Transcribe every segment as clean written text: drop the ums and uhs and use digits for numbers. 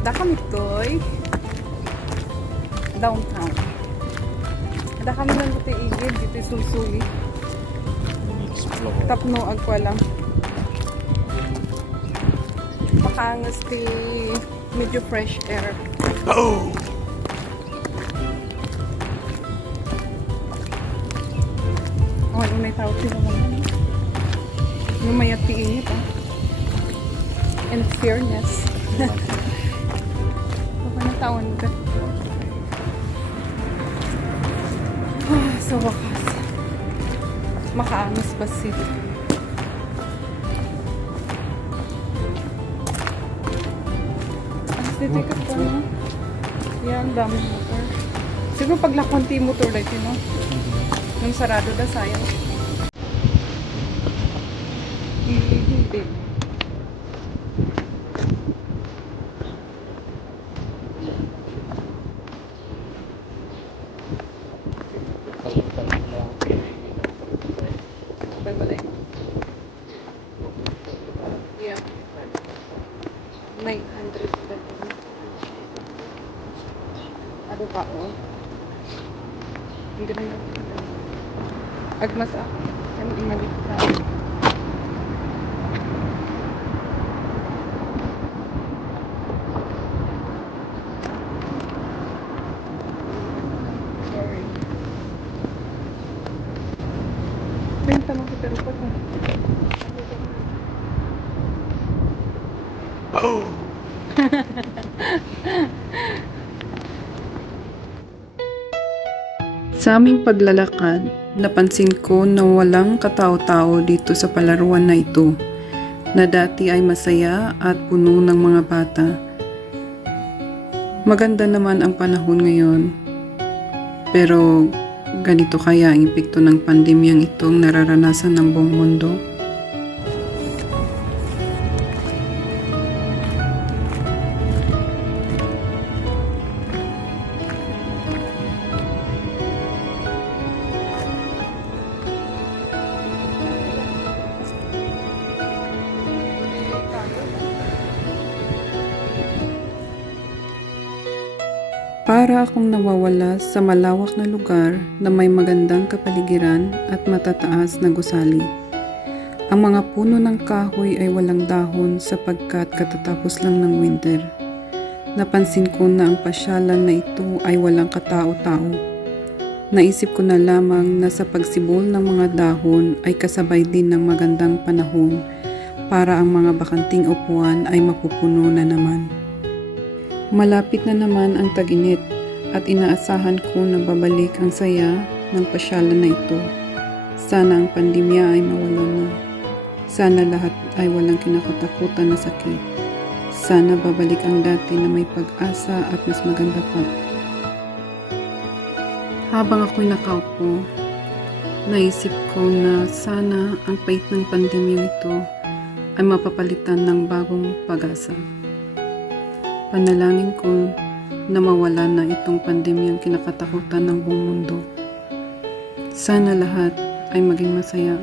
ada kami toy downtown. Ada kami lang dito igid, dito sulsuli. Tapno agwalang. Pakangas ti medyo fresh air. Oh! Oh, may tao sila naman. Lumayat ti init in fairness. Baka natawan ka. Sa wakas. Makaangas pa sila. Dito ka pa, no? Yan, dami motor. Siguro paglakwan ti motor dito, no? Nung sarado na, sayang. Hindi. Balik. Yeah. 900 ba? Ano pa mo? Hindi na yun. Agmas ako. Ano imalik na. Sorry. Benta mo kita rupat mo. Oh! Sa aming paglalakad, napansin ko na walang katao-tao dito sa palaruan na ito, na dati ay masaya at puno ng mga bata. Maganda naman ang panahon ngayon, pero ganito kaya ang epekto ng pandemyang itong nararanasan ng buong mundo? Para akong nawawala sa malawak na lugar na may magandang kapaligiran at matataas na gusali. Ang mga puno ng kahoy ay walang dahon sapagkat katatapos lang ng winter. Napansin ko na ang pasyalan na ito ay walang katao-tao. Naisip ko na lamang na sa pagsibol ng mga dahon ay kasabay din ng magandang panahon para ang mga bakanting upuan ay mapupuno na naman. Malapit na naman ang tag-init at inaasahan ko na babalik ang saya ng pasyalan na ito. Sana ang pandemya ay mawala na. Sana lahat ay walang kinakatakutan na sakit. Sana babalik ang dati na may pag-asa at mas maganda pa. Habang ako'y nakaupo, naisip ko na sana ang pait ng pandemyang ito ay mapapalitan ng bagong pag-asa. Panalangin ko na mawala na itong pandemyang kinakatakutan ng buong mundo. Sana lahat ay maging masaya.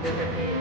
Desde que